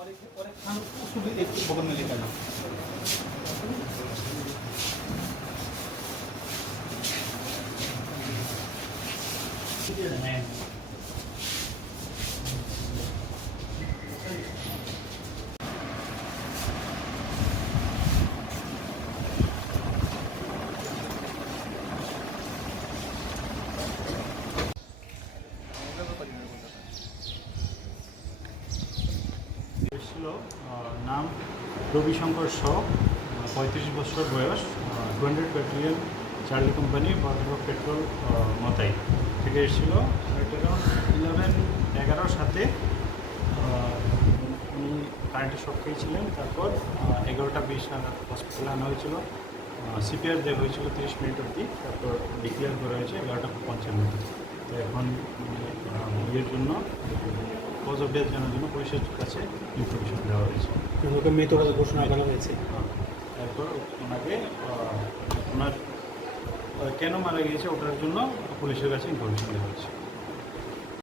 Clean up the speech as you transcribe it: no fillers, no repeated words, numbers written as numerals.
और एक खान उसको भी एक बगल में लेकर नाम रविशंकर श 35 বছর বয়স 200 petroleum Charlie company border of petrol মতাই থেকে এসেছিল। অ্যারাউন্ড 11-11 সাথে উনি কারেন্টের শক খেয়েছিলেন। তারপর 11টা 20 নাগাদ হসপিটালে আনা হয়েছিল। সিপিআর দেওয়া হয়েছিল 30 মিনিট অবধি। তারপর ডিক্লেয়ার করা হয়েছে 11টা 55। তো এখন ইয়ের জন্য কজ অফ ডেথ জানার জন্য পুলিশের কাছে ইনফরমেশন দেওয়া হয়েছে। ওকে মৃত বলে ঘোষণা করা হয়েছে। তারপর ওনাকে ওনার কেন মারা গিয়েছে ওটার জন্য পুলিশের কাছে ইনফরমেশন দেওয়া হয়েছে।